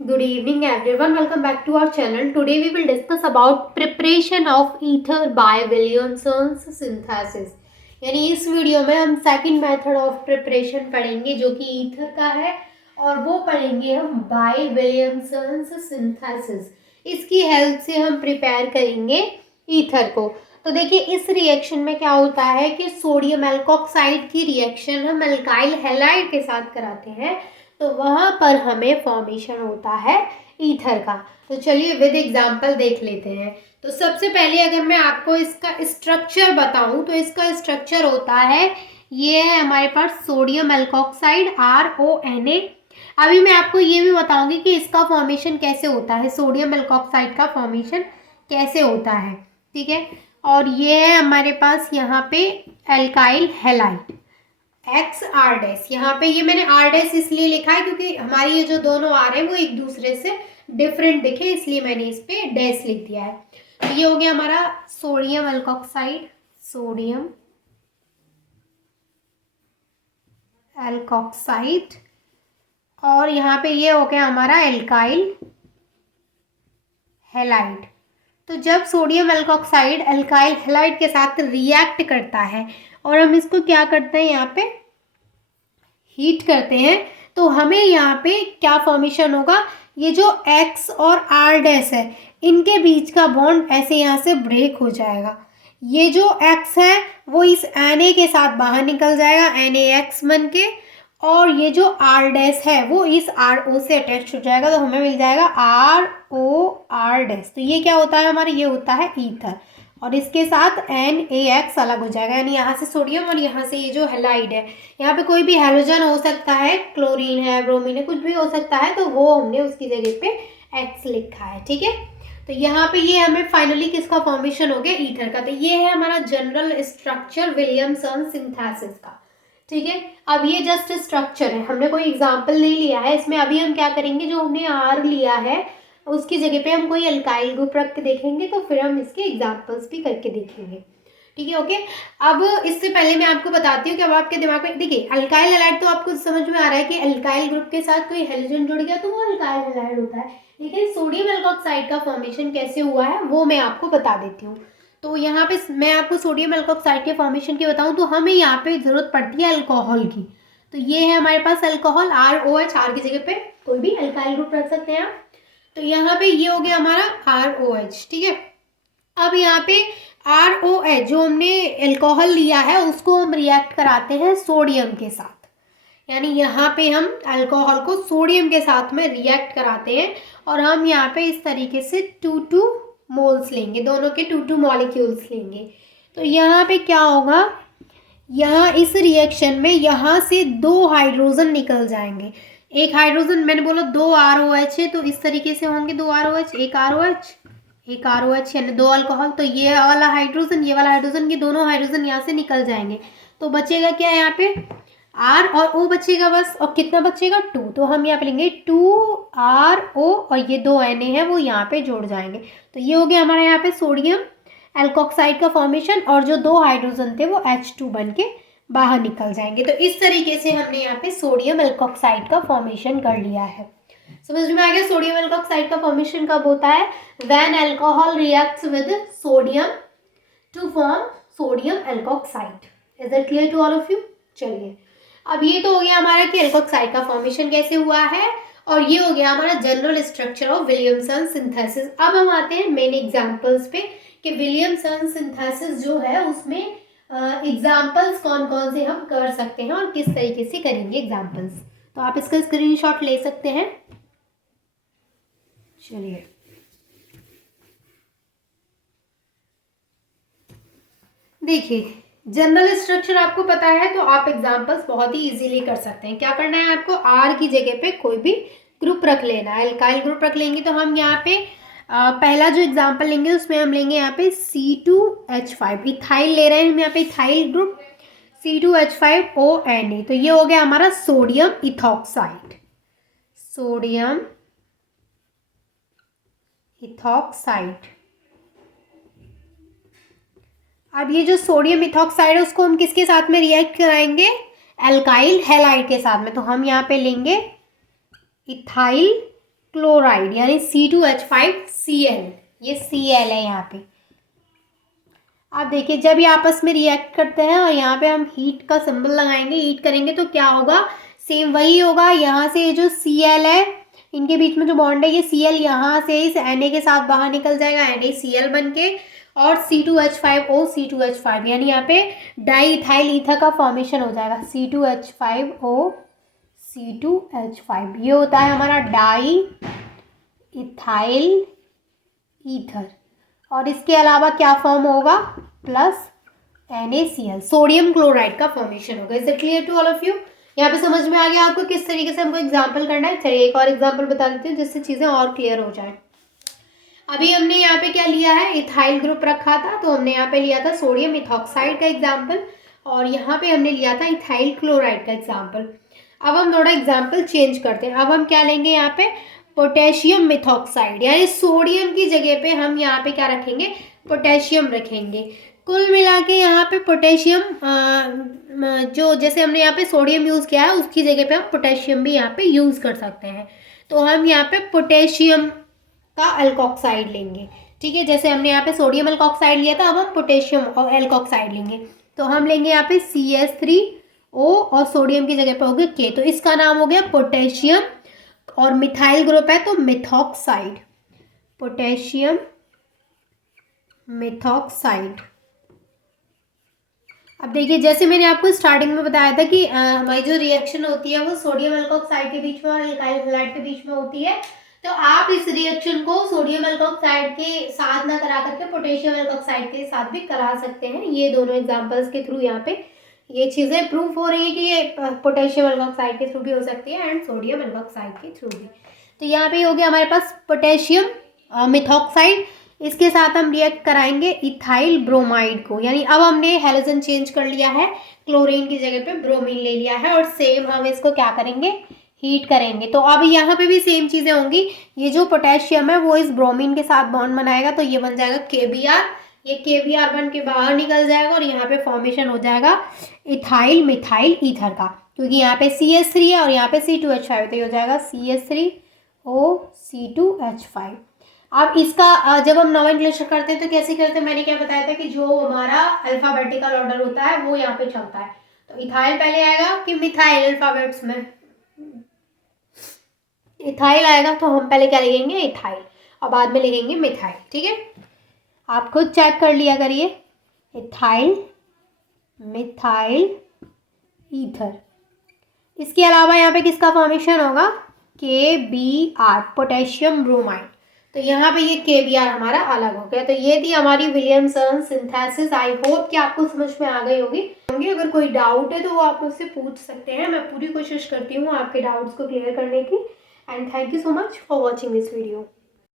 Good evening everyone, welcome back to our channel. Today we will discuss about preparation of ether by Williamson's synthesis. यानी इस video में हम second method of preparation पढ़ेंगे जो कि ether का है और वो पढ़ेंगे हम बाय विलियमसन्स सिंथेसिस। इसकी हेल्प से हम प्रिपेयर करेंगे ईथर को। तो देखिए इस रिएक्शन में क्या होता है कि सोडियम एल्कोक्साइड की रिएक्शन हम एल्काइल हैलाइड के साथ कराते हैं, तो वहाँ पर हमें फॉर्मेशन होता है ईथर का। तो चलिए विद एग्जांपल देख लेते हैं। तो सबसे पहले अगर मैं आपको इसका स्ट्रक्चर बताऊं तो इसका स्ट्रक्चर होता है, ये है हमारे पास सोडियम एल्कोक्साइड RONA। अभी मैं आपको ये भी बताऊंगी कि इसका फॉर्मेशन कैसे होता है, सोडियम एल्कोक्साइड का फॉर्मेशन कैसे होता है, ठीक है। और ये है हमारे पास यहाँ पे alkyl halide X R dash. यहाँ पे ये मैंने आर डैश इसलिए लिखा है क्योंकि हमारी ये जो दोनों आर हैं वो एक दूसरे से डिफरेंट दिखे, इसलिए मैंने इस पे डैश लिख दिया है। तो ये हो गया हमारा सोडियम एल्कोक्साइड, सोडियम एल्कोक्साइड, और यहाँ पे ये हो गया हमारा एल्काइल हैलाइड। तो जब सोडियम एल्कोक्साइड एल्काइल हैलाइड के साथ रिएक्ट करता है और हम इसको क्या करते हैं, यहाँ पे हीट करते हैं, तो हमें यहाँ पे क्या फॉर्मेशन होगा, ये जो एक्स और आर डैश है इनके बीच का बॉन्ड ऐसे यहाँ से ब्रेक हो जाएगा। ये जो एक्स है वो इस Na के साथ बाहर निकल जाएगा, NaX बन के, और ये जो आर डैश है वो इस RO से अटैच हो जाएगा, तो हमें मिल जाएगा ROR डैश। तो ये क्या होता है हमारे, ये होता है ईथर, और इसके साथ NaX अलग हो जाएगा, यानी यहाँ से सोडियम और यहाँ से ये जो हैलाइड है, यहाँ पे कोई भी हैलोजन हो सकता है, क्लोरीन है, ब्रोमीन है, कुछ भी हो सकता है, तो वो हमने उसकी जगह पे X लिखा है, ठीक है। तो यहाँ पे ये हमें फाइनली किसका फॉर्मेशन हो गया, ईथर का। तो ये है हमारा जनरल स्ट्रक्चर विलियमसन सिंथेसिस का, ठीक है। अब ये जस्ट स्ट्रक्चर है, हमने कोई एग्जाम्पल नहीं लिया है इसमें। अभी हम क्या करेंगे, जो हमने आर लिया है उसकी जगह पे हम कोई अल्काइल ग्रुप रख के देखेंगे, तो फिर हम इसके एग्जाम्पल्स भी करके देखेंगे, ठीक है, ओके। अब इससे पहले मैं आपको बताती हूँ कि अब आपके दिमाग में देखिए अल्काइल हैलाइड तो आपको समझ में आ रहा है कि अल्काइल ग्रुप के साथ कोई हेलोजन जुड़ गया तो वो अल्काइल हैलाइड होता है, लेकिन सोडियम एल्कोक्साइड का फॉर्मेशन कैसे हुआ है वो मैं आपको बता देती हूँ। तो यहाँ पे मैं आपको सोडियम एल्कोक्साइड के फॉर्मेशन की बताऊँ तो हमें यहाँ पे जरूरत पड़ती है अल्कोहल की। तो ये है हमारे पास अल्कोहल ROH, आर की जगह पे कोई भी अल्काइल ग्रुप रख सकते हैं आप। तो यहाँ पे ये हो गया हमारा ROH, ठीक है। अब यहाँ पे ROH जो हमने अल्कोहल लिया है उसको हम रिएक्ट कराते हैं सोडियम के साथ, यानी यहाँ पे हम अल्कोहल को सोडियम के साथ में रिएक्ट कराते हैं, और हम यहाँ पे इस तरीके से 2 मोल्स लेंगे, दोनों के 2 मॉलिक्यूल्स लेंगे। तो यहाँ पे क्या होगा, यहाँ इस रिएक्शन में यहाँ से 2 हाइड्रोजन निकल जाएंगे। एक हाइड्रोजन, मैंने बोला 2 ROH है, तो इस तरीके से होंगे 2 ROH, एक ROH यानी 2 अल्कोहल। तो ये वाला हाइड्रोजन, ये वाला हाइड्रोजन, ये दोनों हाइड्रोजन यहाँ से निकल जाएंगे, तो बचेगा क्या यहाँ पे R और O बचेगा बस, और कितना बचेगा 2। तो हम यहाँ पे लेंगे 2RO और ये 2 Na है वो यहाँ पे जोड़ जाएंगे। तो ये हो गया हमारा यहाँ पे सोडियम एल्कोक्साइड का फॉर्मेशन, और जो 2 हाइड्रोजन थे वो H2 बन के बाहर निकल जाएंगे। तो इस तरीके से हमने यहाँ पे सोडियम एल्कोक्साइड का फॉर्मेशन कर लिया है। समझ में आ गया सोडियम एल्कोक्साइड का फॉर्मेशन कब होता है, when alcohol reacts with sodium to form sodium alkoxide. Is it clear to all of you? चलिए अब ये तो हो गया हमारा कि एल्कोक्साइड का फॉर्मेशन कैसे हुआ है, और ये हो गया हमारा general structure of Williamson synthesis. अब हम आते हैं मेन एग्जांपल्स पे कि विलियमसन सिंथेसिस जो है उसमें एग्जाम्पल्स कौन कौन से हम कर सकते हैं और किस तरीके से करेंगे एग्जाम्पल्स। तो आप इसका स्क्रीनशॉट ले सकते हैं। चलिए देखिए जनरल स्ट्रक्चर आपको पता है तो आप एग्जाम्पल्स बहुत ही इजीली कर सकते हैं। क्या करना है आपको, आर की जगह पे कोई भी ग्रुप रख लेना है, अल्काइल ग्रुप रख लेंगे। तो हम यहाँ पे पहला जो एग्जाम्पल लेंगे उसमें हम लेंगे यहाँ पे C2H5, इथाइल ले रहे हैं हम यहाँ पे, इथाइल ग्रुप C2H5ONA। तो ये हो गया हमारा सोडियम इथॉक्साइड, सोडियम इथॉक्साइड। अब ये जो सोडियम इथॉक्साइड है उसको हम किसके साथ में रिएक्ट कराएंगे, एल्काइल हैलाइड के साथ में। तो हम यहाँ पे लेंगे इथाइल क्लोराइड यानी C2H5Cl, ये Cl है यहाँ पे। आप देखिए जब ये आपस में रिएक्ट करते हैं और यहाँ पे हम हीट का सिंबल लगाएंगे, हीट करेंगे तो क्या होगा, सेम वही होगा। यहाँ से जो Cl है, इनके बीच में जो बॉन्ड है, ये Cl यहाँ से इस Na के साथ बाहर निकल जाएगा, NaCl बन के, और C2H5O C2H5 यानी यहाँ पे डाई इथाइल ईथर का फॉर्मेशन हो जाएगा। C2H5O C2H5 ये होता है हमारा डाई इथाइल ईथर। और इसके अलावा क्या फॉर्म होगा, प्लस NaCl, सोडियम क्लोराइड का फॉर्मेशन होगा। Is it clear to all of you? यहाँ पे समझ में आ गया आपको किस तरीके से हमको एग्जाम्पल करना है? चलिए एक और एग्जाम्पल बता देती हूँ जिससे चीज़ें और क्लियर हो जाए। अभी हमने यहाँ पे क्या लिया है, इथाइल ग्रुप रखा था, तो हमने यहाँ पे लिया था सोडियम इथॉक्साइड का एग्जाम्पल, और यहाँ पे हमने लिया था इथाइल क्लोराइड का एग्जाम्पल। अब हम थोड़ा एग्जाम्पल चेंज करते हैं। अब हम क्या लेंगे यहाँ पे, पोटेशियम मिथॉक्साइड, यानी सोडियम की जगह पे हम यहाँ पे क्या रखेंगे, पोटेशियम रखेंगे। कुल मिला के यहाँ पे पोटेशियम जो जैसे हमने यहाँ पे सोडियम यूज़ किया है उसकी जगह पे हम पोटेशियम भी यहाँ पे यूज़ कर सकते हैं। तो हम यहाँ पे पोटेशियम का अल्कोक्साइड लेंगे, ठीक है। जैसे हमने यहाँ पे सोडियम अल्कोक्साइड लिया था, अब हम पोटेशियम और अल्कोक्साइड लेंगे। तो हम लेंगे यहाँ पे CH3O और सोडियम की जगह पे हो गया K, तो इसका नाम हो गया पोटेशियम, और मिथाइल ग्रुप है तो मिथॉक्साइड, पोटेशियम मिथॉक्साइड। अब देखिए जैसे मैंने आपको स्टार्टिंग में बताया था कि हमारी जो रिएक्शन होती है वो सोडियम अल्कोक्साइड के बीच में और अल्काइल हैलाइड के बीच में होती है। तो आप इस रिएक्शन को सोडियम अल्कोक्साइड के साथ ना करा करके पोटेशियम अल्कोक्साइड के साथ भी करा सकते हैं। ये दोनों एग्जांपल्स के थ्रू यहाँ पे ये चीज़ें प्रूफ हो रही है कि ये पोटेशियम अल्कोक्साइड के थ्रू भी हो सकती है एंड सोडियम अल्कोक्साइड के थ्रू भी। तो यहाँ पे हो गया हमारे पास पोटेशियम मिथॉक्साइड, इसके साथ हम रिएक्ट कराएंगे इथाइल ब्रोमाइड को, यानी अब हमने हैलोजन चेंज कर लिया है, क्लोरीन की जगह पे ब्रोमीन ले लिया है, और सेम हम इसको क्या करेंगे, हीट करेंगे। तो अब यहाँ पे भी सेम चीज़ें होंगी। ये जो पोटेशियम है वो इस ब्रोमीन के साथ बॉन्ड बनाएगा, तो ये बन जाएगा KBr, ये KBr बन के बाहर निकल जाएगा और यहाँ पे फॉर्मेशन हो जाएगा इथाइल मिथाइल ईथर का, क्योंकि यहाँ पे CH3 है और यहाँ पे C2H5, तो ये हो जाएगा CH3O C2H5। अब इसका जब हम नॉमेनक्लेचर करते हैं तो कैसे करते हैं, मैंने क्या बताया था कि जो हमारा अल्फाबेटिकल ऑर्डर होता है वो यहाँ पे चलता है। तो इथाइल पहले आएगा कि मिथाइल, अल्फाबेट्स में इथाइल आएगा, तो हम पहले क्या लिखेंगे, इथाइल, और बाद में लिखेंगे मिथाइल, ठीक है। आप खुद चेक कर लिया करिए, इथाइल मिथाइल ईथर। इसके अलावा यहाँ पे किसका फॉर्मेशन होगा, KBr, पोटेशियम ब्रोमाइड। तो यहाँ पे ये KBr हमारा अलग हो गया। तो ये थी हमारी विलियमसन सिंथेसिस। आई होप कि आपको समझ में आ गई होगी। अगर कोई डाउट है तो वो आप मुझसे पूछ सकते हैं, मैं पूरी कोशिश करती हूँ आपके डाउट्स को क्लियर करने की। And thank you so much for watching this video.